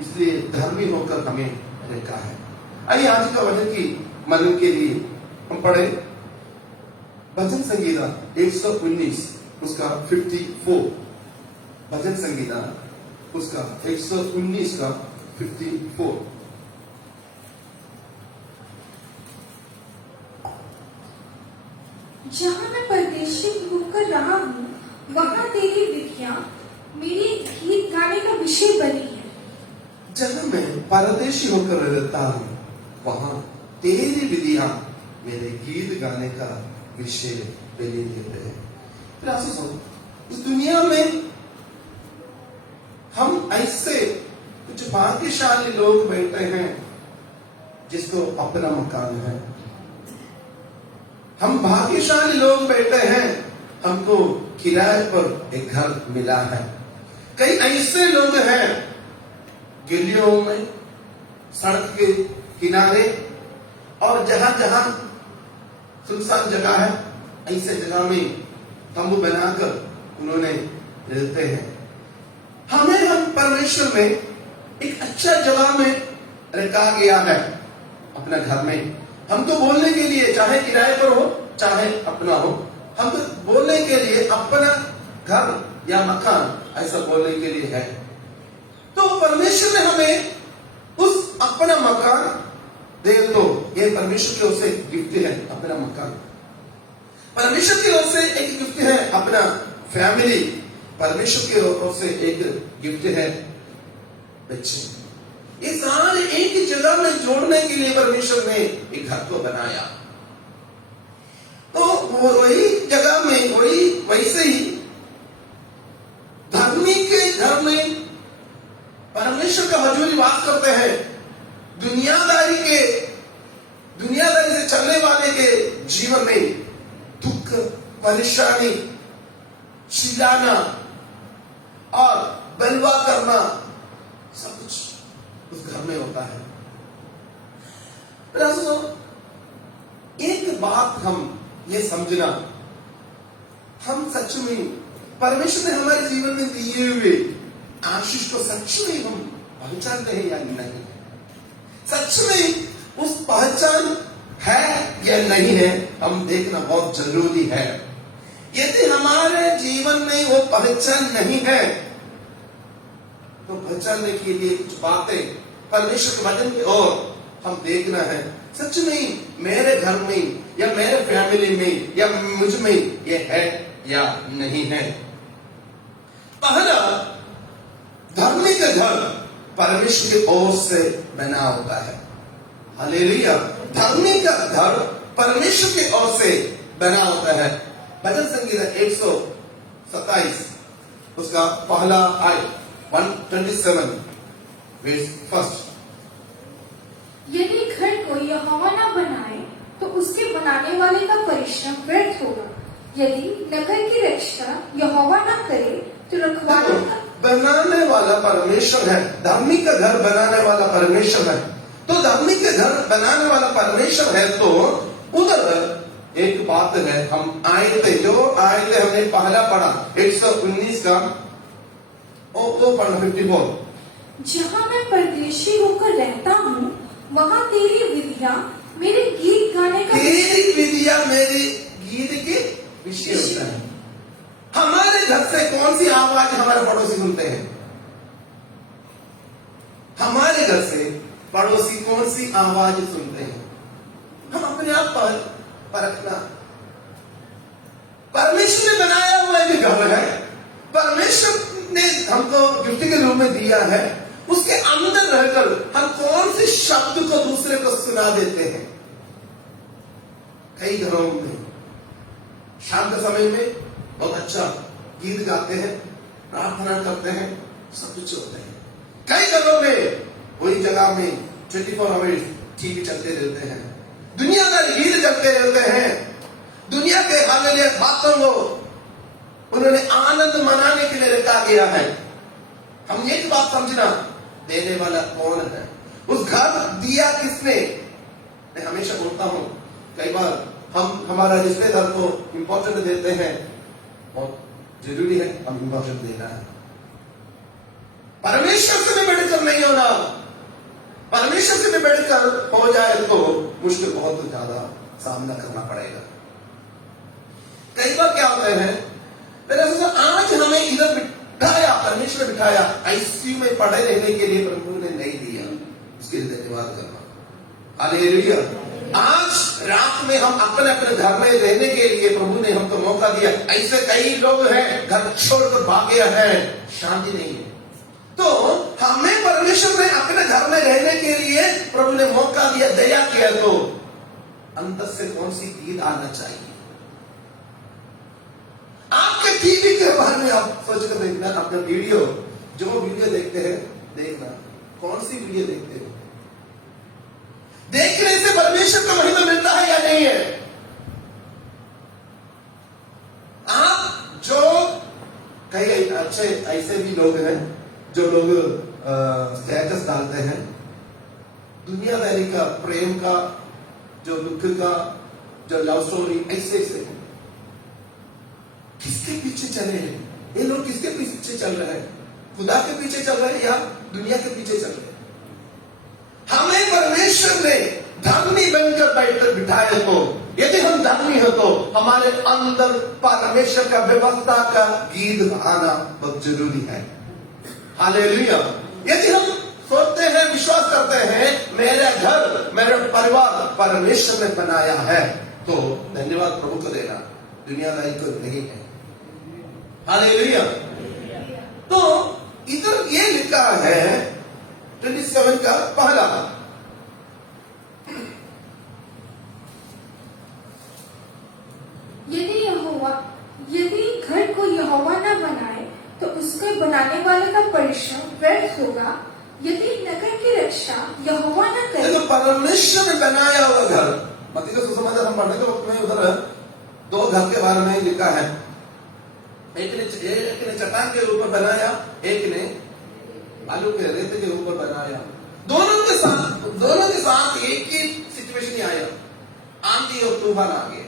इसलिए धर्मी होकर हमें रखा है। आइए आज का वचन की मनन के लिए हम पढ़े भजन संगीता 119 उसका 54। भजन संगीता उसका 119 का 54। जहाँ मैं परदेशी होकर रहा हूँ, वहाँ तेरी विधियाँ मेरे गीत गाने का विषय बनी है। जहाँ मैं परदेशी होकर रहता हूँ, वहाँ तेरी विधियाँ मेरे गीत गाने का विषय बनी रहते हैं। फिर आप सोचो, इस दुनिया में हम ऐसे कुछ भाग्यशाली लोग बैठे हैं जिसको अपना मकान है। हम भाग्यशाली लोग बैठे हैं, हमको किराए पर एक घर मिला है। कई ऐसे लोग हैं गलियों में, सड़क के किनारे और जहां जहां सुनसान जगह है, ऐसे जगह में तंबू बनाकर उन्होंने रहते हैं। हमें हम परमेश्वर में एक अच्छा जगह में रखा गया है, अपना घर में। हमको बोलने के लिए चाहे किराए पर हो चाहे अपना हो, हमको बोलने के लिए अपना घर या मकान ऐसा बोलने के लिए है। तो परमेश्वर ने हमें उस अपना मकान दे, तो ये परमेश्वर की ओर से गिफ्ट है। अपना मकान परमेश्वर की ओर से एक गिफ्ट है। अपना फैमिली परमेश्वर की ओर से एक गिफ्ट है। बच्चे, ये सारे एक ही जगह में जोड़ने के लिए परमेश्वर ने एक घर को बनाया। तो वही जगह में वैसे ही धर्मी के घर में परमेश्वर का हजूरी वास करते हैं। दुनियादारी से चलने वाले के जीवन में दुख, परेशानी, चिल्लाना और बलवा करना सब कुछ उस घर में होता है। एक बात हम ये समझना, हम सच में परमेश्वर ने हमारे जीवन में दिए हुए आशीष को सच में हम पहचानते हैं या नहीं? सच में उस पहचान है या नहीं है, हम देखना बहुत जरूरी है। यदि हमारे जीवन में वो पहचान नहीं है, तो पहचानने के लिए कुछ बातें परमेश्वर के वचन की ओर हम देखना है। सच में मेरे घर में या मेरे फैमिली में या मुझ में ये है या नहीं है। पहला, धर्मी का घर परमेश्वर की ओर से बना होता है। हालेलुया। धर्मी का घर परमेश्वर की ओर से बना होता है। भजन संगीता 127 उसका पहला आयत 127 verse 1। यदि घर को यहोवा न बनाए तो उसके बनाने वाले का परिश्रम व्यर्थ होगा। यदि नगर की रक्षा यहोवा न करे तो रखवाले का बनाने वाला परमेश्वर है। धर्मी का घर बनाने वाला परमेश्वर है। तो धर्मी के घर बनाने वाला परमेश्वर है, तो उधर एक बात है। हम आए थे हमने पहला पढ़ा 119 का वो पढ़ना 54। जहाँ मैं परदेशी होकर रहता हूँ, वहाँ तेरी विधियाँ मेरे गीत गाने का तेरी विधियाँ मेरे गीत के विषय होता है। हमारे घर से कौन सी आवाज हमारे पड़ोसी सुनते हैं? हमारे घर से पड़ोसी कौन सी आवाज सुनते हैं? हम अपने आप पर परखना। परमेश्वर ने बनाया हुआ एक घर है, परमेश्वर ने हमको गिफ्ट के रूप में दिया है। उसके अंदर रहकर हम कौन से शब्द को दूसरे को सुना देते हैं? कई घरों में शाम के समय में बहुत अच्छा गीत गाते हैं, प्रार्थना करते हैं, सब कुछ होते हैं। कई घरों में वही जगह में 24 आवर्स टीवी चलते रहते हैं, दुनियादारी गीत चलते रहते हैं। दुनिया के हालेलुया बातों को उन्होंने आनंद मनाने के लिए रखा गया है। हम एक बात समझना, देने वाला कौन है? उस घर दिया किसने? मैं हमेशा बोलता हूं, कई बार हम हमारा रिश्तेदार को इंपॉर्टेंट देते हैं, बहुत जरूरी है हम इंपॉर्टेंट देना है। परमेश्वर से भी बढ़कर नहीं होना। परमेश्वर से भी बढ़कर हो जाए तो मुश्किल बहुत ज्यादा सामना करना पड़ेगा। कई बार क्या होता है, मेरे आज हमें इधर बिठाया, परमेश्वर ने बिठाया, आईसीयू में पड़े रहने के लिए प्रभु ने नहीं दिया, उसके लिए धन्यवाद करना। हालेलुया। आज रात में हम अपने अपने घर में रहने के लिए प्रभु ने हमको मौका दिया। ऐसे कई लोग हैं घर छोड़कर भाग गया है, शांति नहीं है। तो हमें परमेश्वर ने अपने घर में रहने के लिए प्रभु ने मौका दिया, दया किया, तो अंदर से कौन सी गीत आना चाहिए? आपके टीवी के बारे में आप सोचकर देखना, अपना वीडियो, जो वीडियो देखते हैं देखना, कौन सी वीडियो देखते हो? देखने से परमेश्वर को महिमा मिलता है या नहीं है? आप जो कई अच्छे ऐसे भी लोग हैं जो लोग स्टेटस डालते हैं दुनियादारी का, प्रेम का, जो दुख का, जो लव स्टोरी, ऐसे ऐसे किसके पीछे चले हैं ये लोग? किसके पीछे चल रहे हैं? खुदा के पीछे चल रहे हैं या दुनिया के पीछे चल रहे हैं? हमें परमेश्वर ने धर्मी बनकर बैठकर बिठाए हो। यदि हम धर्मी हो तो हमारे अंदर परमेश्वर का व्यवस्था का गीत आना बहुत जरूरी है। हालेलुया। यदि हम सोचते हैं, विश्वास करते हैं मेरा घर, मेरा परिवार परमेश्वर ने बनाया है, तो धन्यवाद प्रभु को देना, दुनियादारी को नहीं है। हालेलुया। तो इधर ये लिखा है 27 का पहला, यदि घर को यहोवा न बनाए तो उसके बनाने वाले का परिश्रम व्यर्थ होगा। यदि नगर की रक्षा यहोवा न करे, तो परमेश्वर ने बनाया हुआ घर, मत्ती का सुसमाचार हम पढ़ने के वक्त में उधर 2 घर के बारे में लिखा है। एक ने चट्टान के ऊपर बनाया, एक ने बालू के रेत के ऊपर बनाया। दोनों के साथ एक ही सिचुएशन आया, आंधी और तूफान आ गया,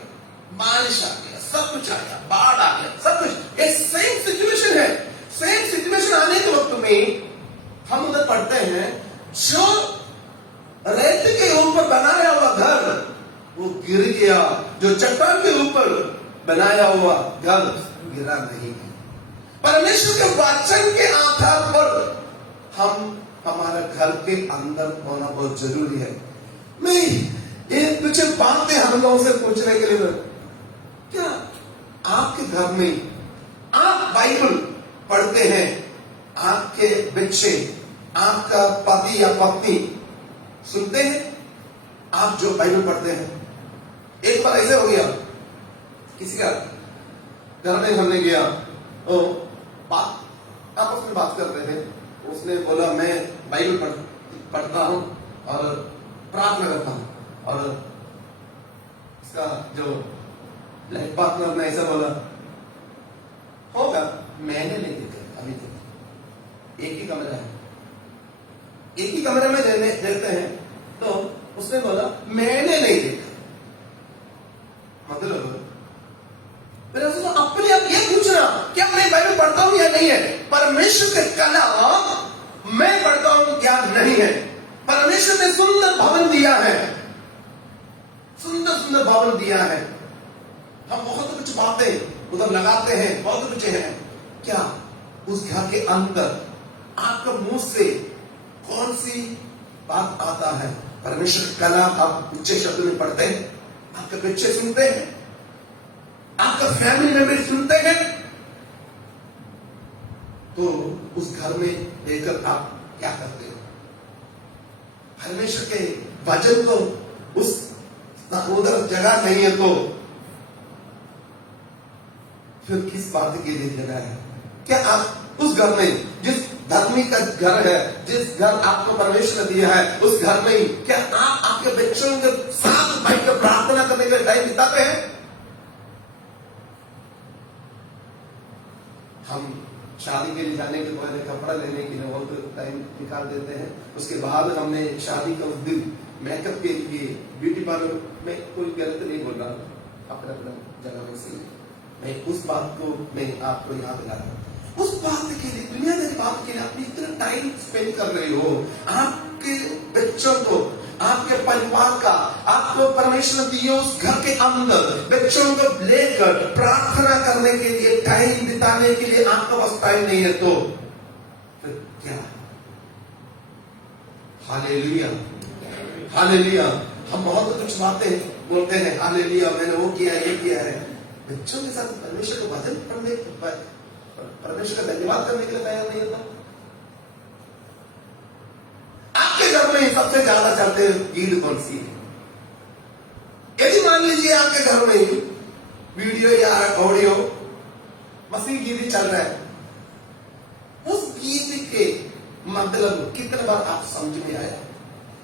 बारिश आ गया, सब कुछ आया, बाढ़ आ गया, सब कुछ एक सेम सिचुएशन है। सेम सिचुएशन आने के वक्त में हम उधर पढ़ते हैं, जो रेत के ऊपर बनाया हुआ घर वो गिर गया, जो चट्टान के ऊपर बनाया हुआ घर गिरा नहीं है। परमेश्वर के वचन के आधार पर हम हमारा घर के अंदर होना बहुत जरूरी है। मैं ये कुछ बातें हम लोगों से पूछने के लिए, क्या आपके घर में आप बाइबल पढ़ते हैं? आपके बच्चे, आपका पति या पत्नी सुनते हैं आप जो बाइबल पढ़ते हैं? एक बार ऐसे हो गया, किसी का घर में हमने गया, तो आपस में बात कर रहे थे, उसने बोला मैं बाइबल पढ़ता हूं और प्रार्थना करता हूं, और इसका जो लाइफ पार्टनर ने ऐसा बोला, होगा मैंने नहीं देखा अभी तक, एक ही कमरा है, एक ही कमरे में रहते हैं, तो उसने बोला मैंने नहीं देखा। मतलब फिर उसने अपने आप ये पूछना, क्या मैं बाइबल पढ़ता हूं या नहीं है? परमेश्वर के कलाम मैं पढ़ता हूं क्या नहीं है? परमेश्वर ने सुंदर भवन दिया है, सुंदर सुंदर भवन दिया है, हम बहुत कुछ बातें उधर लगाते हैं, बहुत कुछ है, क्या उस घर के अंदर आपका मुंह से कौन सी बात आता है? परमेश्वर का कलाम आप ऊंचे शब्द में पढ़ते हैं, आपके बच्चे सुनते हैं, आपका फैमिली मेंबर सुनते हैं, तो उस घर में लेकर आप क्या करते हो? परमेश्वर के वचन को उस उधर जगह नहीं है, तो फिर किस बात के लिए जगह है? क्या आप उस घर में, जिस धर्मी का घर है, जिस घर आपको परमेश्वर ने दिया है, उस घर में क्या आप आपके बच्चों के साथ बैठकर प्रार्थना करने के टाइम बिताते हैं? हम शादी के लिए जाने के पहले कपड़ा लेने के लिए बहुत टाइम निकाल देते हैं, उसके बाद हमने शादी का उस दिन मेकअप के लिए ब्यूटी पार्लर में, कोई गलत नहीं बोल रहा, अपना अपना जगह में सही, मैं उस बात को मैं आपको याद दिला रहा हूं। उस बात के लिए, दुनियादारी बात के लिए आप इतना टाइम स्पेंड कर रहे हो, आपके बच्चों को, आपके परिवार का, आपको परमेश्वर दिए उस घर के अंदर बच्चों को लेकर प्रार्थना करने के लिए, टाइम बिताने के लिए आपके पास टाइम नहीं है, तो फिर क्या? Hallelujah, hallelujah. हम बहुत कुछ बातें बोलते हैं, हालेलुया मैंने वो किया, ये किया है। बच्चों के साथ परमेश्वर को भजन पढ़ने, परमेश्वर का धन्यवाद करने के लिए तैयार नहीं होता। आपके घर में सबसे ज्यादा चलते गीत कौन सी है? यदि मान लीजिए आपके घर में वीडियो या ऑडियो मसीह गीत ही चल रहा है, उस गीत के मतलब कितने बार आप समझ में आया,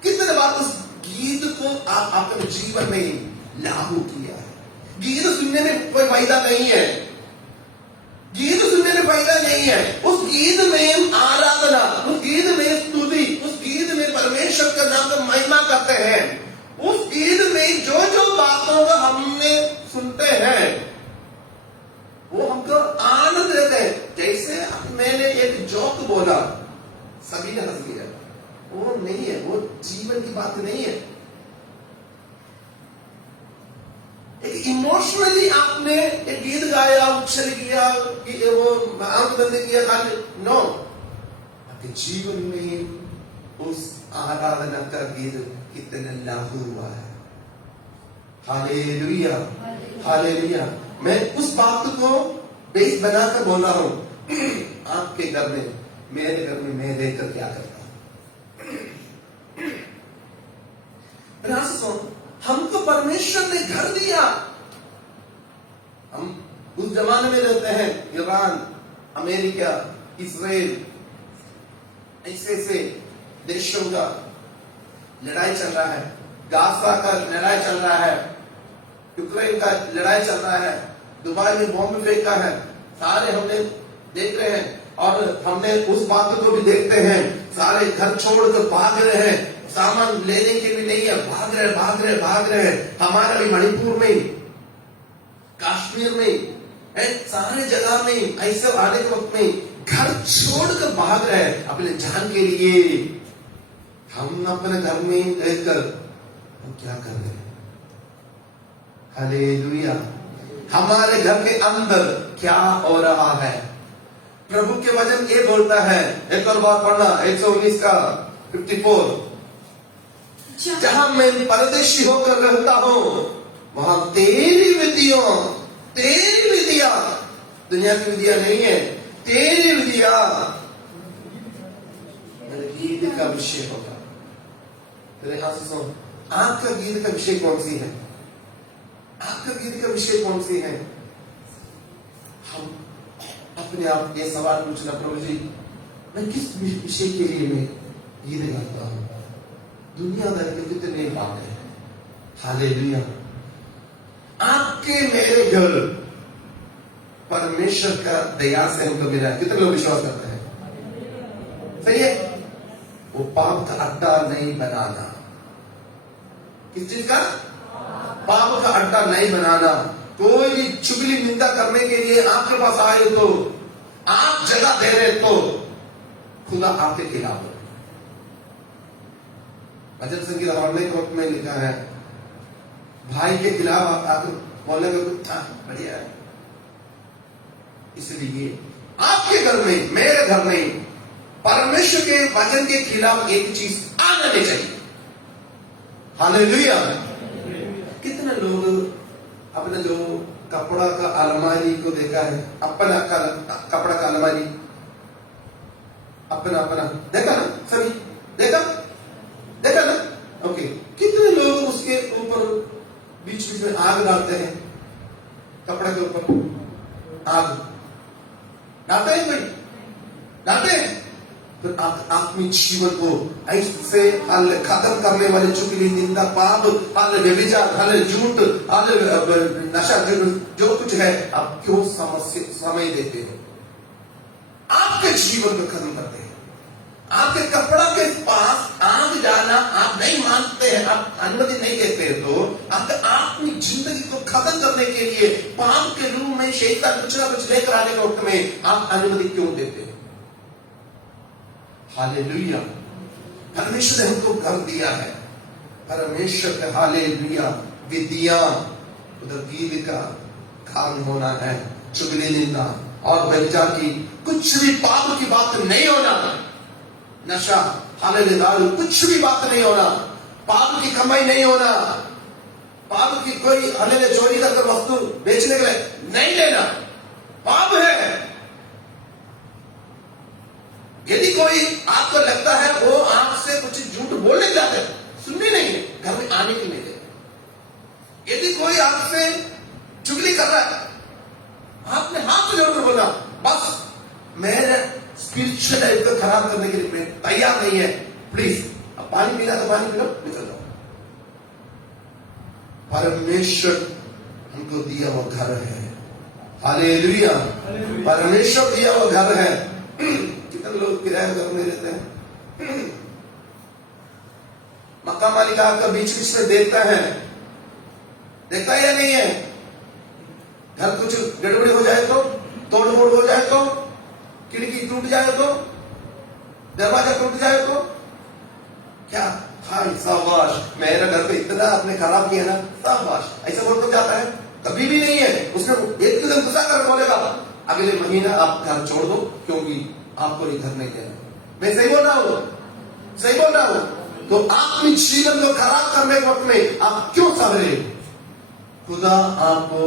कितने बार उस गीत को आप अपने जीवन में लागू किया है? गीत सुनने में कोई फायदा नहीं है, गीत सुनने में फायदा नहीं है। उस गीत में आराधना, उस गीत में स्तुति, उस गीत में परमेश्वर का नाम का महिमा करते हैं। उस गीत में जो जो बातों को हमने सुनते हैं वो हमको आनंद देते हैं। जैसे मैंने एक जोक बोला, सभी ने हंस लिया, वो नहीं है, वो जीवन की बात नहीं है। एक इमोशनली आपने एक गीत गाया, उच्छल किया, वो आंख बंद किया, नो, आपके जीवन में उस आराधना का गीत कितने लागू हुआ है। Hallelujah, hallelujah. मैं उस बात को बेस बनाकर बोल रहा हूं, आपके घर में, मेरे घर में मैं रहकर क्या करता हूं। हमको परमेश्वर ने घर दिया। हम उस जमाने में रहते हैं, ईरान, अमेरिका, इस्राएल, ऐसे देशों का लड़ाई चल रहा है, गाजा का लड़ाई चल रहा है, यूक्रेन का लड़ाई चल रहा है, दुबई में बॉम्ब फेंका है, सारे हमने देख रहे हैं। और हमने उस बात को भी देखते हैं, सारे घर छोड़कर भाग रहे हैं, सामान लेने के भी नहीं है, भाग रहे हैं। हमारे भी मणिपुर में, कश्मीर में, सारे जगह में ऐसे आने के वक्त में घर छोड़कर भाग रहे हैं अपने जान के लिए। हम अपने घर में रहकर हम क्या कर रहे हैं? हालेलुया। हमारे घर के अंदर क्या हो रहा है? प्रभु के वचन ये बोलता है, एक और बात पढ़ना, 119 का 54, जहां मैं परदेशी होकर रहता हूं, वहां तेरी विधियां, दुनिया की विधियां नहीं है, तेरी विधियां गीत का विषय होगा। मेरे हाथ से सुनो, आपका गीत का विषय कौन सी है? आपका गीत का विषय कौन सी है? हम अपने आप ये सवाल पूछना, प्रभु जी मैं किस विषय के लिए मैं गीत गाता हूं? दुनियादारी के कितने बात है। हालेलुया। आपके मेरे घर परमेश्वर का दया से हमको मिला। कितने लोग विश्वास करते हैं? सही है। वो पाप का अड्डा नहीं बनाना। किस चीज का? पाप का अड्डा नहीं बनाना। कोई भी चुगली निंदा करने के लिए आपके पास आए तो, आप जगह दे रहे तो खुदा आपके खिलाफ है। भजन संगीत हमारे वक्त में लिखा है, भाई के खिलाफ आप बोलेंगे तो बढ़िया है। इसलिए आपके घर में, मेरे घर में परमेश्वर के वचन के खिलाफ एक चीज आना नहीं चाहिए। हालेलुया। कितने लोग अपने जो कपड़ा का अलमारी को देखा है, अपना कपड़ा का अलमारी अपना देखा ना? सभी देखा ना? ओके। कितने लोग उसके ऊपर बीच में आग डालते हैं, कपड़े के ऊपर आग डालते हैं? कोई डालते हैं? फिर अपने जीवन को ऐसे खत्म करने वाले चुगली, निंदा, पाप, व्यभिचार, झूठ, नशा, जो कुछ है, आप क्यों समय देते हो? आपके जीवन को खत्म करते हैं। आपके कपड़ा के पास आग डालना आप नहीं मानते हैं, आप अनुमति नहीं देते, तो आपके आत्मिक जिंदगी को खत्म करने के के लिए पाप के रूप में शैतान कुछ ना कुछ लेकर आने के वक्त में आप अनुमति क्यों देते हैं? हालेलुया। परमेश्वर ने हमको घर दिया है। परमेश्वर का हालेलुया विद्या, उधर गीत का काम होना है, चुगली निंदा और व्यभिचार की कुछ भी पाप की बात नहीं होना, नशा हालेलुया दारू कुछ भी बात नहीं होना, पाप की कमाई नहीं होना, पाप की कोई हालेलुया चोरी करके वस्तु बेचने के लिए नहीं लेना, पाप है। यदि कोई आपको लगता है वो आपसे कुछ झूठ बोलने जाते हैं, सुननी नहीं है, घर में आने के लिए। यदि कोई आपसे चुगली कर रहा है, आपने हाथ जोड़कर बोला बस मेरे स्पिरिचुअल लाइफ को खराब करने के लिए तैयार नहीं है, प्लीज अब पानी पीना तो पानी पी लो, निकल जाओ। परमेश्वर हमको दिया वो घर है। हालेलुया। परमेश्वर दिया वो घर है। कितने लोग किराए घर में रहते हैं? मक्का मालिका का बीच बीच में देखता है या नहीं है? घर कुछ गड़बड़ी हो जाए तो, तोड़ मोड़ हो जाए तो, खिड़की टूट जाए तो, दरवाजा टूट जाए तो क्या? हाय शाबाश, मेरा घर पे इतना आपने खराब किया ना, शाबाश, ऐसा बोल तो जाता है? कभी भी नहीं है। उसने एक दिन गुस्सा कर बोलेगा अगले महीना आप घर छोड़ दो क्योंकि आपको ये घर नहीं देना। मैं सही बोल रहा हूं? सही बोल रहा हूं? तो अपनी जीवन को खराब करने के वक्त में आप क्यों संभले? खुदा आपको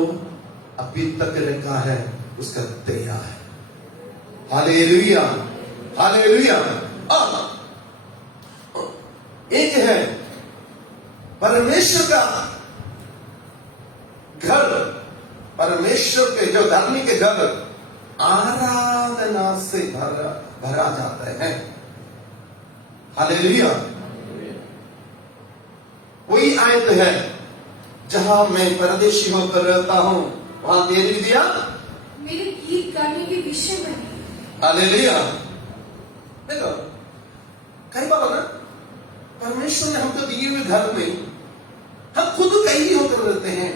अभी तक रखा है, उसका दया है। हालेलुया। हालेलुया। एक है परमेश्वर का घर, परमेश्वर के जो धर्मी के घर आराधना से भरा जाता है। हालेलुया। वही आयत है जहां मैं परदेशी होकर रहता हूं, वहां दे दिया मेरे गीत गाने के विषय बने। हालेलुया। देखो कई बार ना परमेश्वर ने हमको दिए हुए घर में हम खुद कहीं होकर रहते हैं,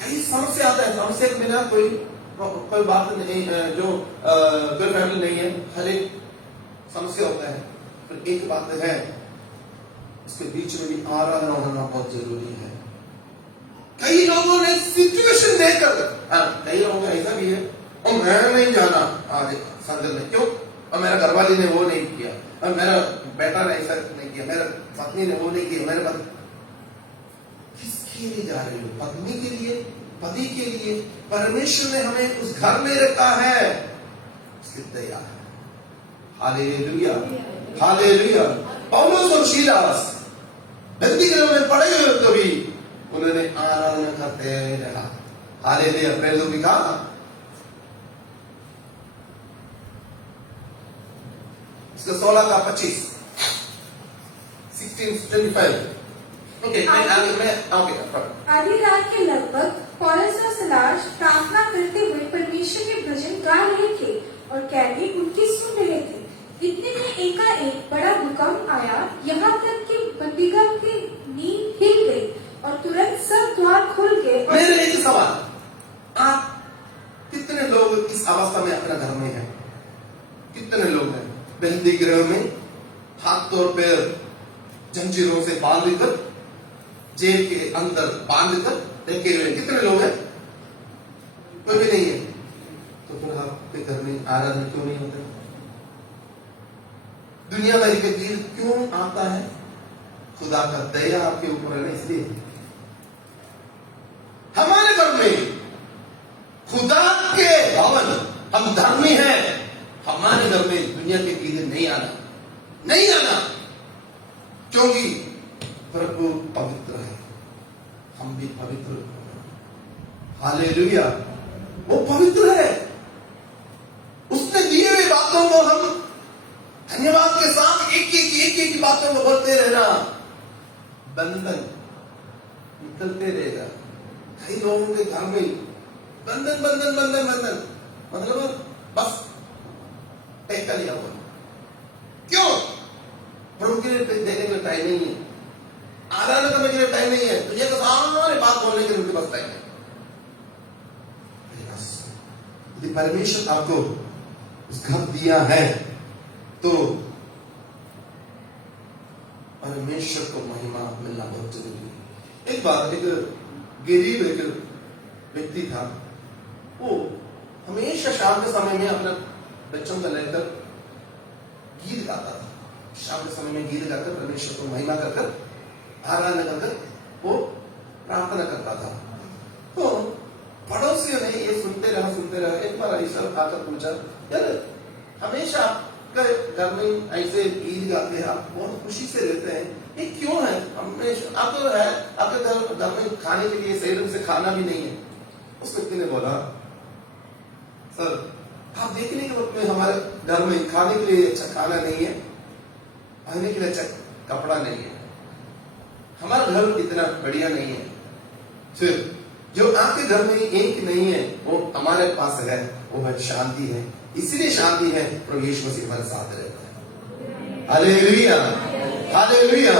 कई समस्या आता है। समस्या के बिना कोई बात नहीं, जो कोई फैमिली नहीं है, हर एक समस्या होता है। पर एक बात है, उसके बीच में भी आराधना होना बहुत जरूरी है। कई लोगों ने सिचुएशन देकर, कई लोगों का ऐसा भी है और मैं नहीं जाना आज संदल में, क्यों? और मेरा घरवाली ने वो नहीं किया, और मेरा बेटा ने ऐसा नहीं किया, मेरा पत्नी ने वो नहीं किया, मेरे पति। किसके लिए जा रहे हो? पत्नी के लिए, पति के लिए? परमेश्वर ने हमें उस घर में रखा है, उसकी दया है। हालेलुया। हालेलुया। पौलुस और सीलास बंदी गृह में पड़े हुए तो भी उन्होंने आराधना करते रहा। हालेलुया। प्रेरितों की कहा इसका 16 का 25 16:25। आधी रात के लगभग पौलुस और सीलास प्रार्थना करते हुए परमेश्वर के भजन गा रहे थे और कैदी उनकी सुन रहे थे। इतने में एकाएक बड़ा भूकंप आया, यहाँ तक कि बंदीगृह की नींव हिल गई और तुरंत सब द्वार खुल गए। मेरे एक सवाल, आप कितने लोग इस अवस्था में अपने घर में हैं? कितने लोग हैं बंदीगृह में, हाथ और पैर जंजीरों से बांधकर, जेल के अंदर बांधकर रखे हुए? कितने लोग हैं? कोई भी नहीं है। तो फिर आपके घर में आराधना क्यों नहीं होता? दुनियादारी के दिल क्यों आता है? खुदा का दया आपके ऊपर है ना, इसलिए। हमारे घर में खुदा के भवन, हम धर्मी हैं, हमारे घर में दुनिया के कीड़े नहीं आना, नहीं आना, क्योंकि प्रभु पवित्र है, हम भी पवित्र हैं। हालेलुया। वो पवित्र है, उसने दिए हुए बातों को हम धन्यवाद के साथ एक बातों को बोलते रहना, बंधन निकलते रहेगा। कई लोगों के घर में बंधन बंधन बंधन बंधन, मतलब बस पैक कर लिया हुआ। क्यों? प्रभु के लिए देने का टाइम नहीं है। आराधना करने के लिए टाइम नहीं है, दुनिया का सारे बात बोलने के लिए उनके पास टाइम है। यदि परमेश्वर आपको उस घर दिया है तो परमेश्वर को महिमा मिलना बहुत जरूरी है। एक बार एक गरीब एक व्यक्ति था, वो हमेशा शाम के समय में अपने बच्चों को लेकर गीत गाता था। शाम के समय में गीत गाकर परमेश्वर को महिमा कर आराधना कर वो प्रार्थना करता था। तो पड़ोसियों ने ये सुनते रहा। एक बार ऐसा आकर पूछा, यार हमेशा आपके घर में ऐसे गीत गाते हैं, आप बहुत खुशी से रहते हैं, ये क्यों है? हमेशा आप तो है आपके घर में खाने के लिए सही ढंग से खाना भी नहीं है। उस व्यक्ति ने बोला, सर आप देखने के वक्त में हमारे घर में खाने के लिए अच्छा खाना नहीं है, पहनने के लिए अच्छा कपड़ा नहीं है, हमारा घर इतना बढ़िया नहीं है, फिर जो आपके घर में एक नहीं है वो हमारे पास है, वो है शांति है। इसीलिए शांति है, प्रभु यीशु मसीह हमारे साथ रहता है। Hallelujah, hallelujah.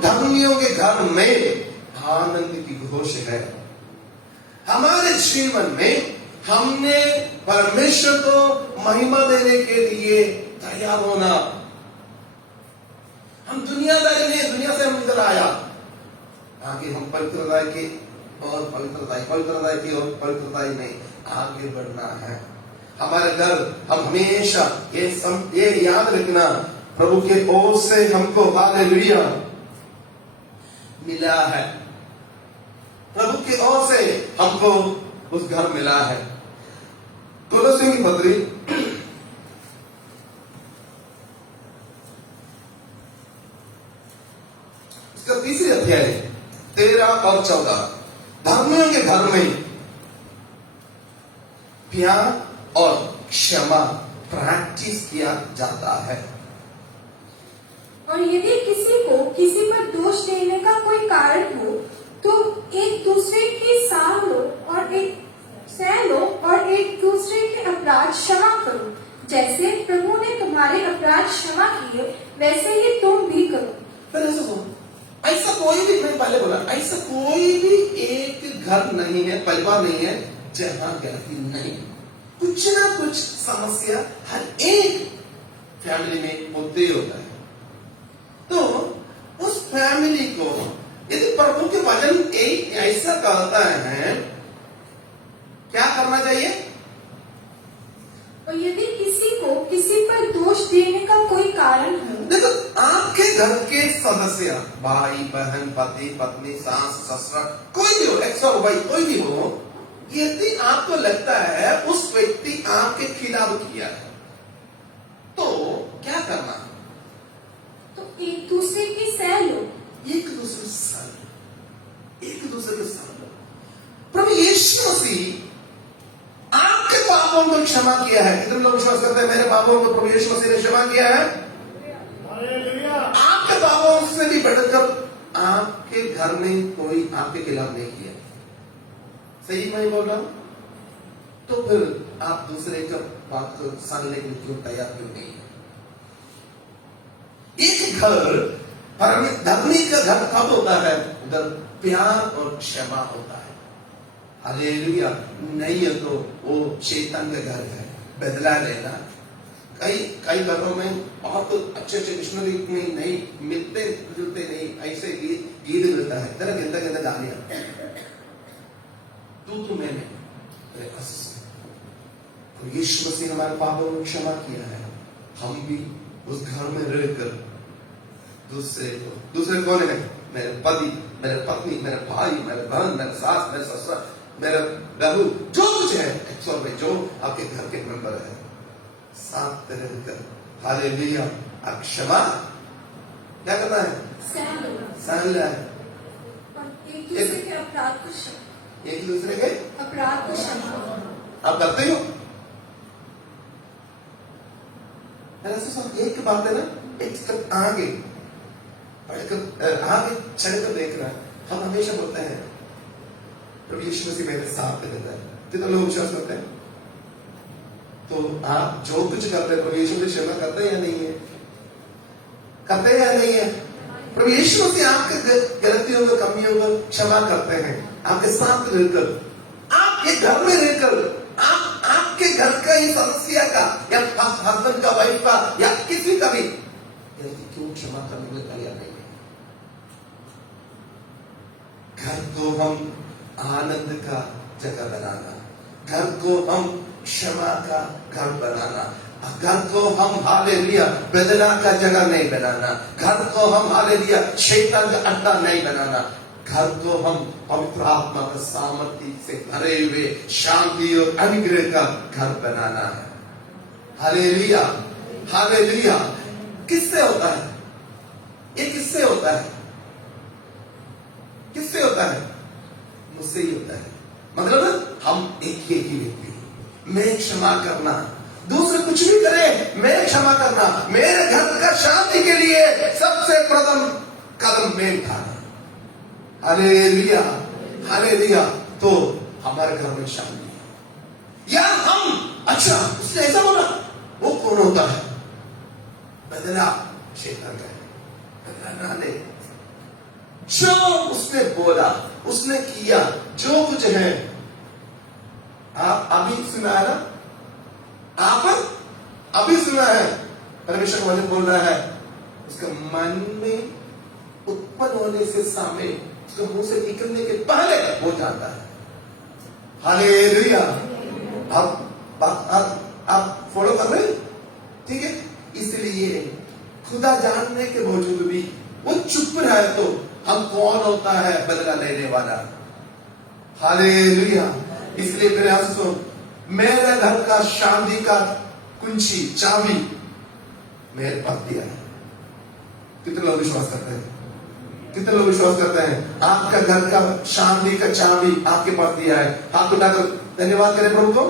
धर्मियों के घर में आनंद की घोष है। हमारे जीवन में हमने परमेश्वर को महिमा देने के लिए तैयार होना। हम दुनियादारी नहीं, दुनिया से हम इधर आया, आगे हम पवित्रता के और पवित्रता की और पवित्रता में आगे बढ़ना है। हमारे घर हम हमेशा ये याद रखना, प्रभु के ओर से हमको हालेलुया मिला है। प्रभु के ओर से हमको उस घर मिला है। कोलोसियों की पत्री इसका तीसरी अध्याय 13 और 14, धर्मियों के घर में प्यार और क्षमा प्रैक्टिस किया जाता है। और यदि किसी को किसी पर दोष देने का कोई कारण हो तो एक दूसरे की सह लो और एक दूसरे के अपराध क्षमा करो। जैसे प्रभु ने तुम्हारे अपराध क्षमा किए वैसे ही तुम भी करो। ऐसा कोई भी, मैं पहले बोला, ऐसा कोई भी एक घर नहीं है, परिवार नहीं है जहां गलती नहीं। कुछ ना कुछ समस्या हर एक फैमिली में होते ही होता है। तो उस फैमिली को यदि प्रभु के वचन ऐसा कहता है, क्या करना चाहिए? और यदि किसी को किसी पर दोष देने का कोई कारण हो, देखो आपके घर के सदस्य, भाई बहन, पति पत्नी, सास ससुर, कोई भी हो, एक्स और वाई कोई भी हो, यदि आपको लगता है उस व्यक्ति आपके खिलाफ किया है तो क्या करना? तो एक दूसरे की सह लो। एक दूसरे के साथ लो। प्रभु यीशु मसीह आपके पापों को क्षमा किया है। कितने लोग विश्वास करते हैं मेरे पापों को प्रभु यीशु मसीह ने क्षमा किया है? आपके पापों से भी बढ़कर आपके घर में कोई आपके खिलाफ नहीं किया। सही मैं बोल रहा हूं? तो फिर आप दूसरे का बात को सुनने के लिए क्यों तैयार क्यों नहीं है? एक घर धर्मी का घर कब होता है? उधर प्यार और क्षमा होता है। हालेलुया। नहीं है तो वो शैतान का घर है, बदला लेना। कई घरों में बहुत अच्छे मिशनरी में नहीं मिलते जुलते नहीं, ऐसे गीत मिलता है, तरह गंदा गालियां तू मैंने। तो यीशु मसीह ने हमारे पापों को क्षमा किया है। हम भी उस घर में रहकर दूसरे कौन है? मेरे पति, मेरे पत्नी, मेरे भाई, मेरे बहन, मेरे सास, मेरे ससुर, मेरे बहू, जो कुछ है, जो आपके घर के मेंबर है, साथ रहकर हालेलुया आप क्षमा क्या करना है? सहना है। एक दूसरे के अपराध को क्षमा। एक दूसरे के अपराध को क्षमा आप करते हो? एक बात है ना, एक स्टेप आगे बढ़कर आगे चलकर देखना। हम हमेशा बोलते हैं प्रभु यीशु मसीह मेरे साथ रहता है, कितने लोग विश्वास करते हैं? तो आप जो कुछ करते हैं प्रभु यीशु मसीह क्षमा करते हैं या नहीं है? करते हैं या नहीं है? प्रभु यीशु मसीह आपके गलतियों को, कमियों को क्षमा करते हैं, आपके साथ रहकर, आपके घर में रहकर, आपके घर का ही समस्या का या हस्बैंड का, वाइफ का या किसी का भी गलती क्यों क्षमा करने में तैयार नहीं है। घर को हम आनंद का जगह बनाना, घर को हम क्षमा का घर बनाना, घर को हम हालेलुया बेदना का जगह नहीं बनाना, घर को हम हालेलुया शैतान का अड्डा नहीं बनाना, घर को हम पवित्र आत्मा का सामर्थ्य से भरे हुए शांति और अनुग्रह का घर बनाना है। Hallelujah, hallelujah. किससे होता है ये? किससे होता है? किससे होता है? मुझसे ही होता है। मतलब हम एक ही व्यक्ति, मैं क्षमा करना, दूसरे कुछ भी करे मैं क्षमा करना, मेरे घर का शांति के लिए सबसे प्रथम कदम मैं उठाना। Hallelujah, hallelujah. तो हमारे घर में शांति है। या हम, अच्छा उसने ऐसा बोला, वो कौन होता है? बदला शैतान का है। बदला ले, जो उसने बोला, उसने किया, जो कुछ है, आप अभी सुना है ना? आप अभी सुना है परमेश्वर का वचन बोल रहा है, उसका मन में उत्पन्न होने से सामने, उसके मुंह से निकलने के पहले वो जानता है। हालेलुया। आप फॉलो कर रहे? ठीक है। इसलिए खुदा जानने के बावजूद भी वो चुप रहा है, तो हम कौन होता है बदला लेने वाला? हालेलुया। इसलिए मेरे आंसू, मेरे घर का शांति का कुंजी, चाबी मेरे पास दिया है। कितने लोग विश्वास करते हैं? कितने लोग विश्वास करते हैं आपका घर का शांति का चाबी आपके पास दिया है? हाथ उठाकर धन्यवाद करें प्रभु को।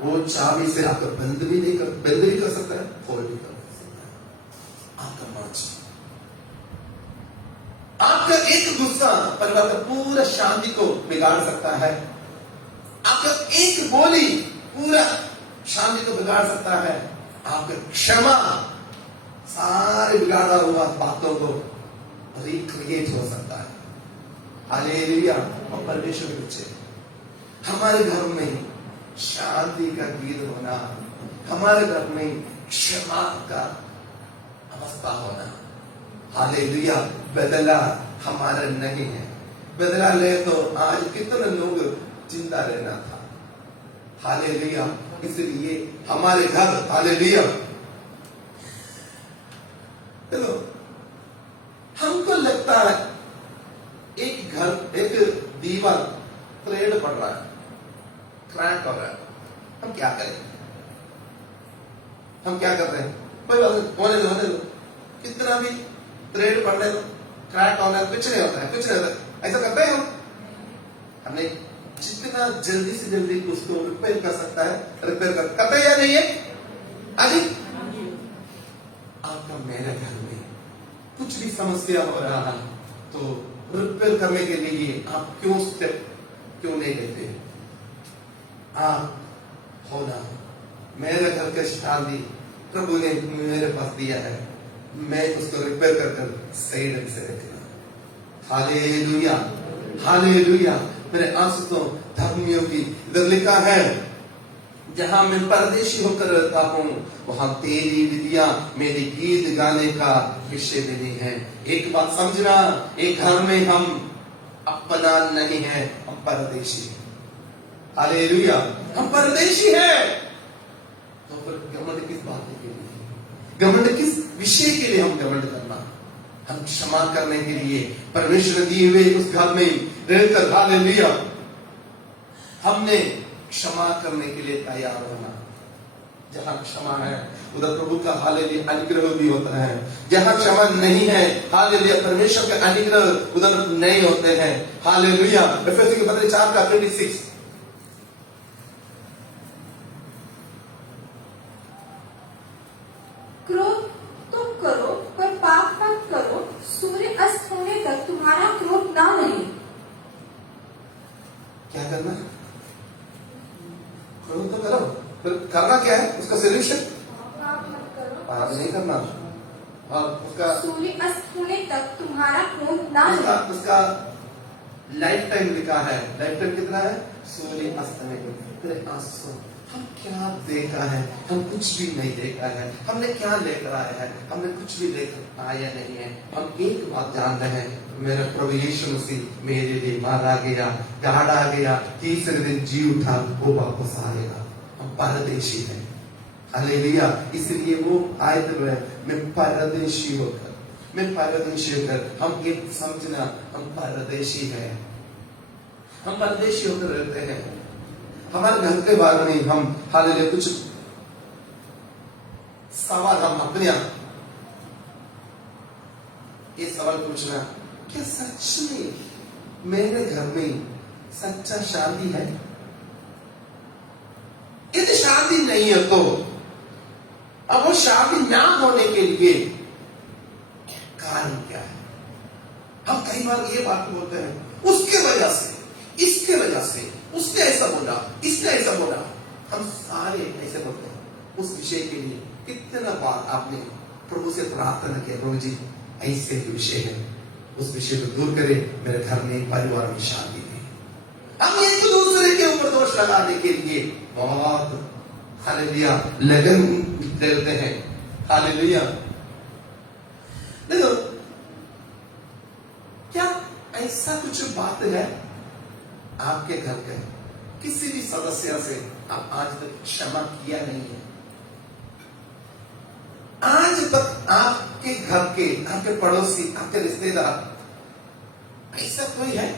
वो चाबी से आपका बंद भी कर सकता है, खोल भी कर सकता है। आपका मांझ, आपका एक गुस्सा परिवार का पूरा शांति को बिगाड़ सकता है। आपका एक बोली पूरा शांति को बिगाड़ सकता है। आपका क्षमा सारे बिगाड़ा हुआ बातों को रिक्रिएट हो सकता है। हालेलुया। और परमेश्वर के बच्चे, हमारे घर में शांति का गीत होना, हमारे घर में क्षमा का अवस्था होना। हालेलुया। बदला हमारा नहीं है। बदला ले तो आज कितने लोग जिंदा रहना था। हालेलुया। इसलिए हमारे घर, हालेलुया, देखो हमको लगता है एक घर, एक दीवार थ्रेड पड़ रहा है, क्रैक हो रहा है, हम क्या करें? हम क्या करते हैं? कोई बात नहीं, होने दो, कितना भी थ्रेड पड़ने दो, क्रैक होना कुछ नहीं होता है, कुछ नहीं होता है। ऐसा करते हैं हमने जितना जल्दी से जल्दी उसको रिपेयर कर सकता है रिपेयर करते या नहीं है? अजी आपका मेरे घर में कुछ भी समस्या हो रहा है तो रिपेयर करने के लिए आप क्यों स्टेप क्यों नहीं लेते? आप होना, मेरे घर के शांति प्रभु ने मेरे पास दिया है, मैं उसको रिपेयर कर सही ढंग से रखना। Hallelujah, hallelujah. मेरे आंसू तो धर्मियों की, इधर लिखा है जहां मैं परदेशी होकर रहता हूं वहां तेरी विधियां मेरी गीत गाने का विषय नहीं है। एक बात समझना, एक घर में हम अपना नहीं है, हम परदेशी हैं। हालेलुया, हम परदेशी हैं। तो फिर घमंड किस बात के लिए? घमंड किस विषय के लिए हम घमंड करना? हम क्षमा करने के लिए परमेश्वर दिए हुए उस घर में रहकर, हालेलुया, हमने क्षमा करने के लिए तैयार होना। जहां क्षमा है उधर प्रभु का हालेलुया अनुग्रह भी होता है। जहां क्षमा नहीं है, हालेलुया, परमेश्वर का अनुग्रह उधर नहीं होते हैं। हालेलुया। एफएससी के पत्र 4 का 26, क्रोध तुम करो पर पाप मत करो, सूर्य अस्त होने तक तुम्हारा क्रोध ना रहे। क्या करना? क्रोध तो करो, फिर करना क्या है? उसका सोल्यूशन पाप मत करो, पाप नहीं करना। और उसका सूर्य अस्त होने तक तुम्हारा क्रोध ना उसका, हो। उसका लाइफ टाइम लिखा है। लाइफ टाइम कितना है? सूर्य अस्त होने को। तेरे आंसू हम क्या देखा है? हम कुछ भी नहीं देखा है। हमने क्या लेकर आया है? हमने कुछ भी लेकर आया नहीं है। हम एक बात जान रहे हैं, मेरा प्रभु यीशु मसीह मेरे लिए मारा गया, गाड़ा गया, तीसरे दिन जी उठा, वो वापस आएगा। हम परदेशी हैं। हालेलुया। इसलिए वो आयत में मैं परदेशी होकर, मैं परदेशी होकर, हम ये समझना हम परदेशी हैं। हम परदेशी होकर रहते हैं। हमारे घर के बारे में हम हालेलुया कुछ सवाल हम अपने ये सवाल पूछना, क्या सच में मेरे घर में सच्चा शांति है? यदि शांति नहीं है तो अब वो शांति ना होने के लिए कारण क्या है? हम कई बार ये बात बोलते हैं, उसके वजह से, इसके वजह से, उसने ऐसा बोला, इसने ऐसा बोला। हम सारे ऐसे बोलते हैं। उस विषय के लिए कितना बार आपने प्रभु से प्रार्थना किया, प्रभु जी ऐसे विषय है, उस विषय को दूर करे, मेरे घर में, परिवार में शांति दे। हम एक दूसरे के ऊपर दोष लगाने के लिए बहुत हालेलुया लगन देते हैं। हालेलुया। देखो, क्या ऐसा कुछ बात है आपके घर के किसी भी सदस्य से आप आज तक क्षमा किया नहीं है? आज तक आपके घर के, आपके पड़ोसी, आपके रिश्तेदार ऐसा कोई है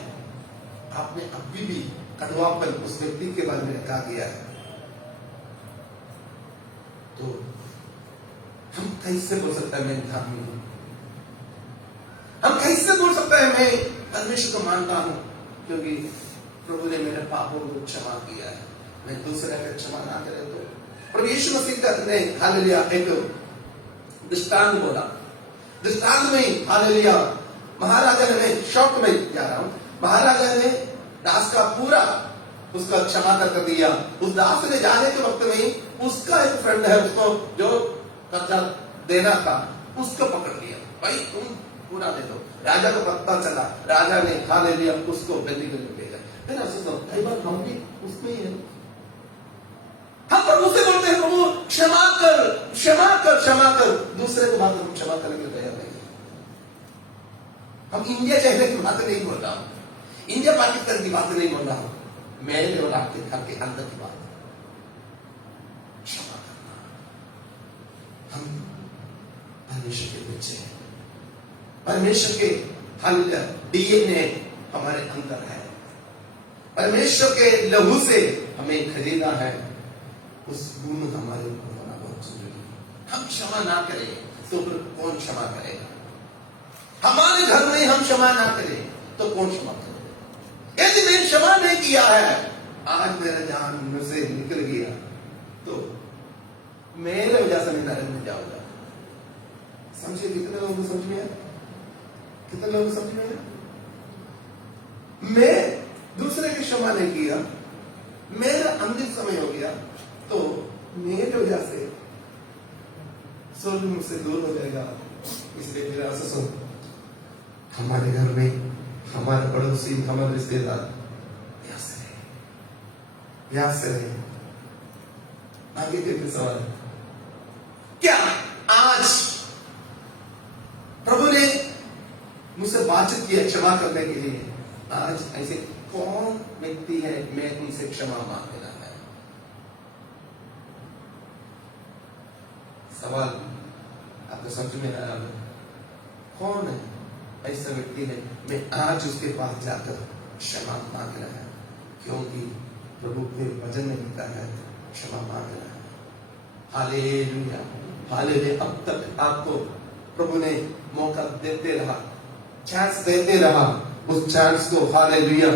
आपने अभी भी कड़वापन उस व्यक्ति के बारे में रखा गया है? तो हम कैसे बोल सकते हैं मैं धार्मिक हूं? हम कैसे बोल सकते हैं मैं परमेश्वर को मानता हूं क्योंकि प्रभु ने मेरे पापों को क्षमा किया है? मैं दूसरे का क्षमा ना करे तो? प्रभु यीशु मसीह ने हालेलुया एक दृष्टांत बोला। दृष्टांत में हालेलुया महाराजा ने, मैं शौक में जा रहा हूं, महाराजा ने दास का पूरा उसका क्षमा कर दिया। उस दास ने जाने के वक्त में उसका एक फ्रेंड है, उसको जो कर्जा देना था उसको पकड़ लिया, भाई तुम पूरा दे दो। राजा को पता चला, राजा ने हालेलुया उसको बंदी करके भेजा। फिर कई बार हम भी उसमें ही है। हम प्रभु से बोलते हैं, प्रभु क्षमा कर, क्षमा कर, क्षमा कर। दूसरे को बात हम क्षमा करने के लिए तैयार नहीं। हम इंडिया चाइना की बात नहीं बोल रहा हूं, इंडिया पाकिस्तान की बात नहीं बोल रहा हूं, मेरे और आपके घर के अंदर की बात। क्षमा करना। हम परमेश्वर के बच्चे हैं। परमेश्वर के हालेलुया डीएनए हमारे अंदर है। परमेश्वर के लहू से हमें खरीदा है। उस गुण हमारे ऊपर होना बहुत जरूरी है। हम क्षमा ना करें तो फिर कौन क्षमा करेगा? हमारे घर में हम क्षमा ना करें तो कौन क्षमा करेगा? यदि मैंने क्षमा नहीं किया है, आज मेरा जान मुझसे निकल गया तो मेरे वजह से मैं नरक में जाऊंगा। समझिए कितने लोगों को समझ में आया? कितने लोगों को समझ में आया? मैं दूसरे की क्षमा नहीं किया, मेरा अंतिम समय हो गया तो मेरे वजह से स्वर्ग मुझसे दूर हो जाएगा। इसलिए मेरा सुन, हमारे घर में हमारे पड़ोसी, हमारे रिश्तेदार याद से रहे। आगे के सवाल, क्या आज प्रभु ने मुझसे बातचीत किया क्षमा करने के लिए? आज ऐसे कौन व्यक्ति है मैं उनसे क्षमा मांगना है? सवाल आपको समझ में आया? कौन है ऐसा व्यक्ति है मैं आज उसके पास जाकर क्षमा मांगना है? क्योंकि प्रभु के वचन में लिखा है क्षमा मांगना है। Hallelujah, hallelujah. अब तक आपको प्रभु ने मौका देते रहा, चांस देते रहा। उस चांस को हालेलुया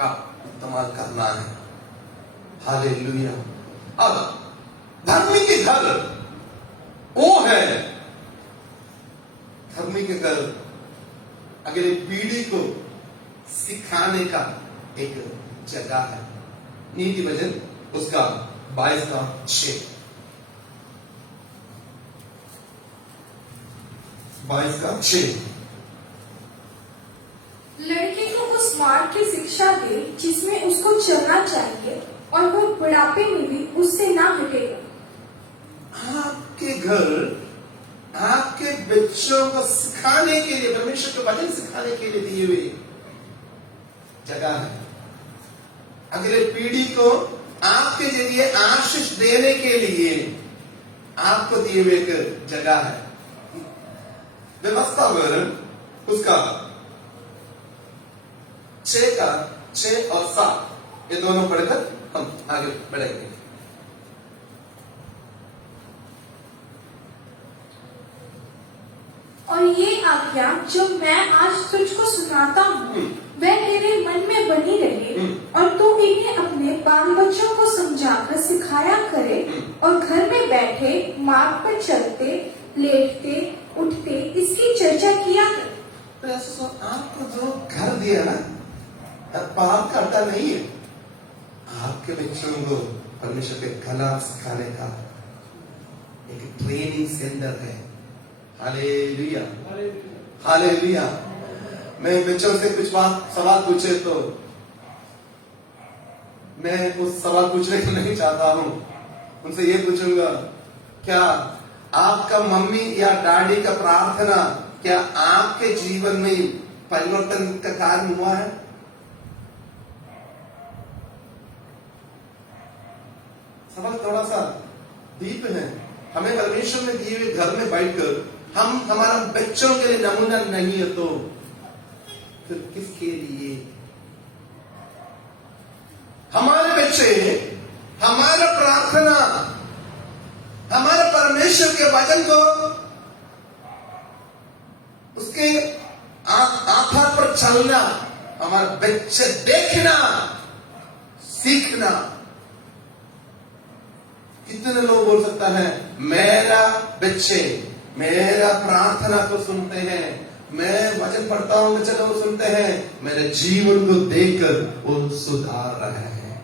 आप इस्तेमाल करना है। हालेलुया। अब धर्मी के घर वो है, धर्मी के घर अगले पीढ़ी को सिखाने का एक जगह है। नीति वचन उसका 22 का 6। 22 का 6। लड़के को उस मार्ग की शिक्षा दे जिसमें उसको चलना चाहिए और वो बुढ़ापे में भी उससे ना हटेगा। आपके घर आपके बच्चों को सिखाने के लिए, परमेश्वर के वचन सिखाने के लिए दिए हुए जगह है। अगले पीढ़ी को आपके जरिए आशीष देने के लिए आपको दिए हुए एक जगह है। व्यवस्था वर्ण उसका 6 और 7 ये दोनों पढ़कर हम आगे बढ़ेंगे। और ये आज्ञा जो मैं आज तुझको सुनाता हूँ वह तेरे मन में बनी रहे और तू इन्हें अपने बाल बच्चों को समझाकर सिखाया करे और घर में बैठे मार्ग पर चलते लेटते उठते इसकी चर्चा किया करे। तो ऐसा आपको जो घर दिया ना, पाप करता नहीं है। आपके बच्चों को परमेश्वर के कला सिखाने का एक ट्रेनिंग सेंटर है। Hallelujah, hallelujah. मैं बच्चों से कुछ सवाल पूछे तो मैं उस सवाल पूछने को नहीं चाहता हूं। उनसे ये पूछूंगा, क्या आपका मम्मी या डैडी का प्रार्थना क्या आपके जीवन में परिवर्तन का कारण हुआ है? सवाल थोड़ा सा डीप है। हमें परमेश्वर में दिए हुए घर में बैठकर हम हमारा बच्चों के लिए नमूना नहीं है तो फिर किसके लिए? हमारे बच्चे, हमारा प्रार्थना, हमारे परमेश्वर के वचन को उसके आधार पर चलना, हमारे बच्चे देखना, सीखना। कितने लोग बोल सकता है, मेरा बच्चे मेरा प्रार्थना को सुनते हैं, मैं वचन पढ़ता हूं बच्चे लोग सुनते हैं, मेरे जीवन को देखकर वो सुधार रहे हैं।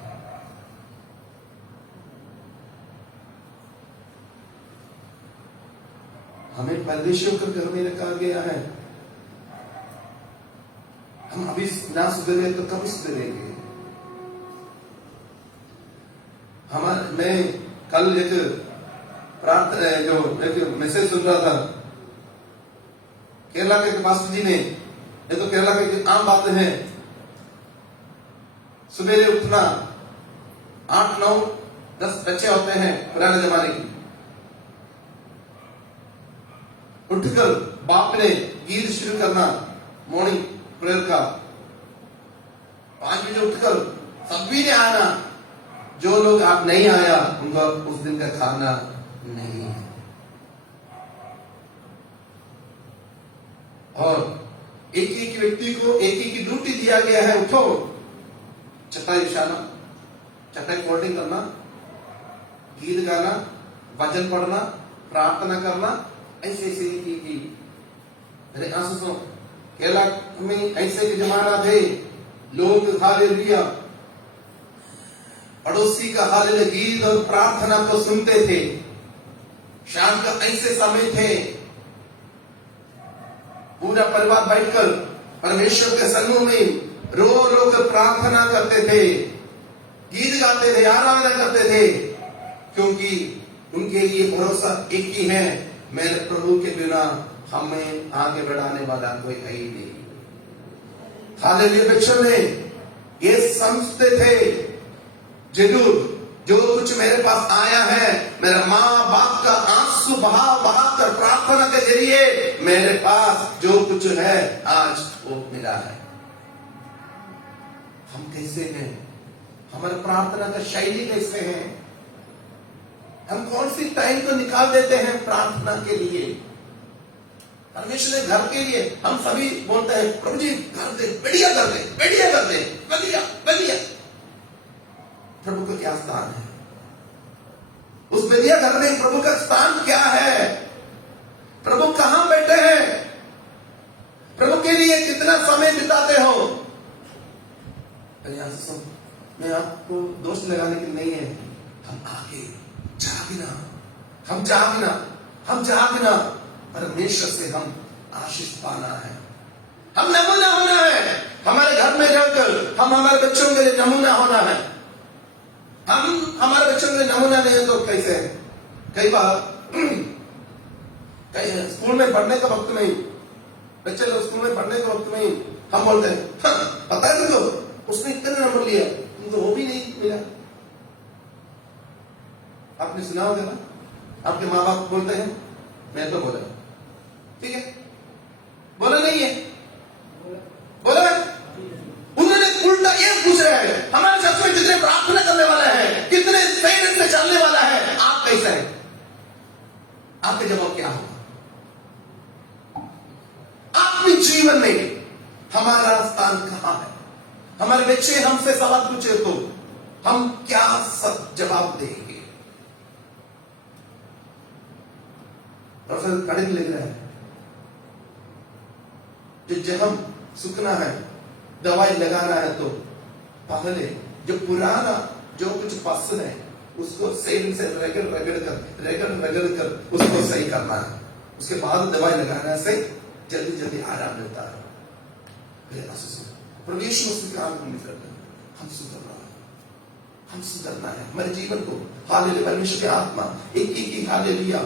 हमें परदेशियों के घर में रखा गया है। हम अभी ना सुधरे तो कब सुधरेंगे? मैं कल एक प्रार्थना जो एक मैसेज सुन रहा था, केरला के पास्टर जी ने, ये तो केरला की आम बातें हैं, सुबह उठना 8, 9, 10 बच्चे होते हैं पुराने जमाने की, उठकर बाप ने गीत शुरू करना मॉर्निंग प्रेयर का, 5 बजे उठकर सभी ने आना, जो लोग आप नहीं आया उनका उस दिन का खाना नहीं है। और एक एक व्यक्ति को एक एक ड्यूटी दिया गया है, उठो, चटाई बिछाना, चटाई फोल्डिंग करना, गीत गाना, वचन पढ़ना, प्रार्थना करना, ऐसे ऐसे की। मेरे आंसू केरला में ऐसे के जमाना थे, लोग हालेलुया पड़ोसी का हालेलुया गीत और प्रार्थना को सुनते थे। शाम का ऐसे समय थे, पूरा परिवार बैठकर परमेश्वर के समूह में रो रो कर प्रार्थना करते थे, गीत गाते थे, आराधना करते थे, क्योंकि उनके लिए भरोसा एक ही है, मेरे प्रभु के बिना हमें आगे बढ़ाने वाला कोई है ही नहीं। हालेलुया। बच्चों ने ये समझते थे, जरूर जो कुछ मेरे पास आया है, मेरा माँ बाप का आंसू बहा कर प्रार्थना के जरिए मेरे पास जो कुछ है आज वो मिला है। हम कैसे हैं? हमारे प्रार्थना का शैली कैसे है? हम कौन सी टाइम को निकाल देते हैं प्रार्थना के लिए, परमेश्वर के घर के लिए? हम सभी बोलते हैं, प्रभु जी कर दे, बढ़िया कर दे, बढ़िया कर दे, बढ़िया बढ़िया। प्रभु का क्या स्थान है? उस बढ़िया घर में प्रभु का स्थान क्या है? प्रभु कहां बैठे हैं? प्रभु के लिए कितना समय बिताते हो? मैं आपको दोष लगाने के नहीं है, हम आगे जागना, हम जागना परमेश्वर से हम आशीष पाना है, हम नमूना होना है। हमारे घर में रहकर हम हमारे बच्चों के लिए नमूना होना है। हम हमारे बच्चों के लिए नमूना नहीं है तो कैसे? कई बार कई स्कूल में पढ़ने के वक्त में ही बच्चे लोग स्कूल में पढ़ने के वक्त में ही हम बोलते हैं, हाँ, पता है तुमको उसने इतने नंबर लिया, तुमको वो भी नहीं मिला। आपने सुना होगा ना, आपके माँ बाप बोलते हैं, मैं तो बोला, ठीक है, बोला नहीं है, बोला उन्होंने उल्टा ये पूछ रहे हैं, हमारे चर्च में कितने प्रार्थना करने वाला है, कितने सही ढंग से चलने वाला है, आप कैसा है? आपके जवाब क्या होगा? अपने जीवन में हमारा स्थान कहां है? हमारे बच्चे हमसे सवाल पूछे तो हम क्या सब जवाब देंगे? प्रोफेसर कड़िंग लिख रहा है, जब हम सूखना है, दवाई लगाना है तो पहले जो पुराना जो कुछ पसंद है उसको सही से रगड़ कर उसको सही करना है। उसके बाद दवाई लगाने से जल्दी जल्दी आराम मिलता है। परमेश्वर से हम सुधरना है हमारे जीवन को। हालेलुया, परमेश्वर की आत्मा एक हालेलुया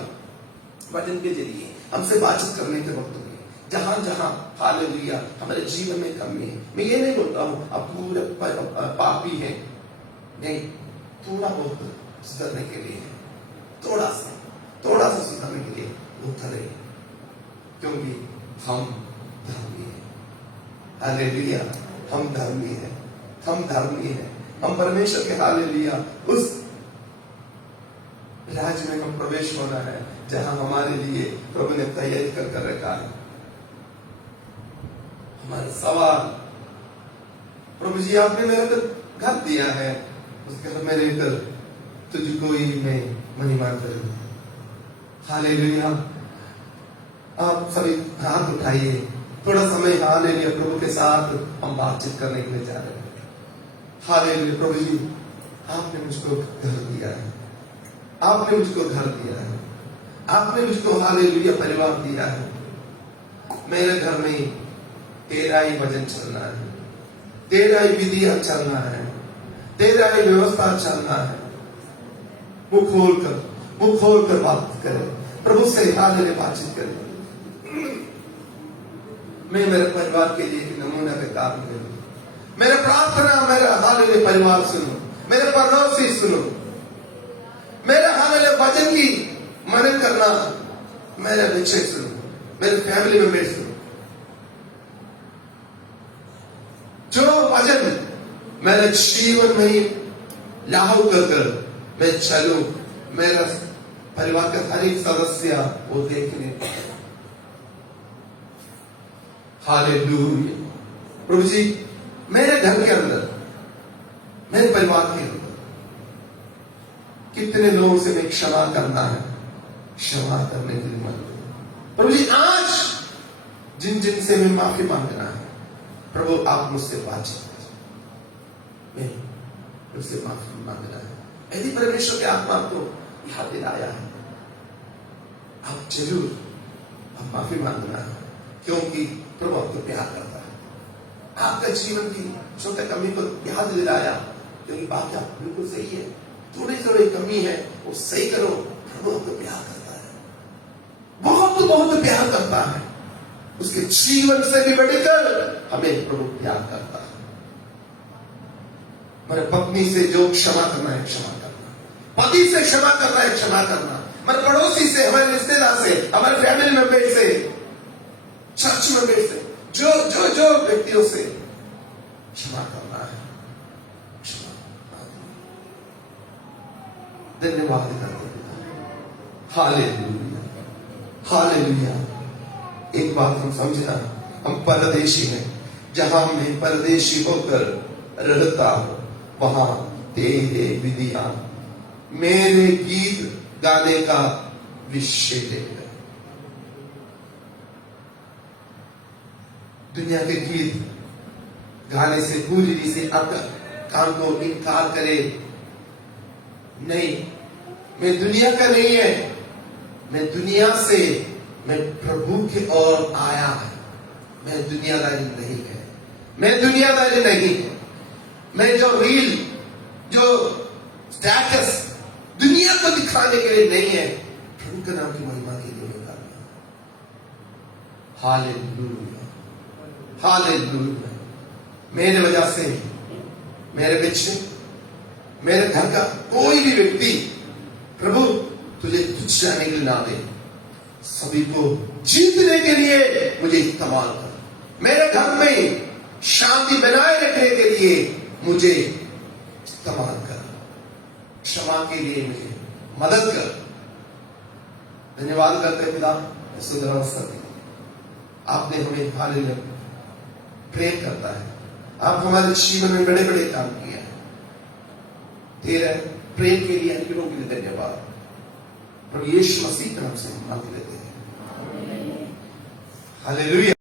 वचन के जरिए हमसे बातचीत करने के वक्त में जहां जहां हालेलुया हमारे जीवन में कमी है, मैं ये नहीं बोलता हूं आप पूरे पापी है, नहीं, थोड़ा बहुत सुधरने के लिए, थोड़ा सा सुधरने के लिए उतरे, क्योंकि हम धर्मी है। हालेलुया, हम धर्मी है, हम परमेश्वर के हालेलुया उस राज्य में हम प्रवेश होना है जहां हमारे लिए प्रभु ने तैयारी कर रखा है। हमारा सवाल, प्रभु जी आपने मेरे को घर दिया है, उस घर में रहकर तुझको ही मैं महिमा करूं। हालेलुया, आप सभी हाथ उठाइए, थोड़ा समय हालेलुया प्रभु के साथ हम बातचीत करने के लिए जा रहे हैं। हालेलुया, प्रभु जी आपने मुझको घर दिया है, आपने मुझको घर दिया है, आपने मुझको हालेलुया परिवार दिया है। मेरे घर में तेरा ही वचन चलना है, तेरा ही विधियां चलना है, तेरा ही व्यवस्था चलना है। मुख खोल कर बात करें, प्रभु से हालेलुया बातचीत करें। मैं मेरे परिवार के लिए नमूना का काम करूं, मेरा प्रार्थना मेरा हालेलुया परिवार सुनो, मेरे पड़ोसी सुनो, मेरा हालेलुया वचन की मनन करना, मेरे बच्चे सुनो, मेरे फैमिली मेंबर सुनो। जो वचन मेरे जीवन में ही लागू कर मैं चलूं, मेरा परिवार का हर एक सदस्य वो देखने। हालेलुया, प्रभु जी मेरे घर के अंदर, मेरे परिवार के अंदर कितने लोगों से मैं क्षमा करना है, क्षमा करने के लिए मन प्रभु जी। आज जिन से मैं माफी मांगना है, प्रभु आप मुझसे बातचीत मैं मुझसे माफी मांगना है। यदि परमेश्वर के आत्मा को याद दिलाया है, आप जरूर आप माफी मांगना है, क्योंकि प्रभु आपको प्यार करता है। आपका जीवन की छोटे कमी को याद दिलाया, क्योंकि बात आप बिल्कुल सही है, थोड़ी कमी है वो सही करो। प्रभु आपको प्यार करता है, बहुत प्यार करता है। उसके जीवन से भी बढ़कर हमें प्रभु प्यार करता है। मेरे पत्नी से जो क्षमा करना है क्षमा करना, पति से क्षमा करना है क्षमा करना, हमारे पड़ोसी से, हमारे रिश्तेदार से, हमारे फैमिली मेंबर से, चर्च मेंबर से, जो व्यक्तियों से क्षमा करना है, क्षमा। धन्यवाद करते हैं। Hallelujah, hallelujah. एक बात हम समझना, हम परदेशी हैं, जहां मैं परदेशी होकर रहता हूं वहां तेरे विधियां मेरे गीत गाने का विषय है। दुनिया के गीत गाने से पूरी रीति से कान को इनकार करे नहीं, मैं दुनिया का नहीं है, मैं दुनिया से मैं प्रभु की ओर आया है। मैं दुनियादारी नहीं है, मैं दुनियादारी नहीं है। मैं जो रील, जो स्टेटस दुनिया को दिखाने के लिए नहीं है, प्रभु के नाम की महिमा के लिए मैं कर रहा हूं। Hallelujah, hallelujah. मेरे वजह से मेरे पीछे मेरे घर का कोई भी व्यक्ति प्रभु तुझे तुझ जाने के लिए ना दे, सभी को जीतने के लिए मुझे इस्तेमाल कर। मेरे घर में शांति बनाए रखने के लिए मुझे इस्तेमाल कर। क्षमा के लिए मुझे मदद कर। धन्यवाद करते पिता, आपने हमें हालेलुया प्रेम करता है। आप हमारे जीवन में बड़े बड़े काम किए हैं। तेरे प्रेम के लिए, अनुग्रह के लिए धन्यवाद। प्रभु यीशु मसीह के नाम से मांग लेते हैं। हालेलुया।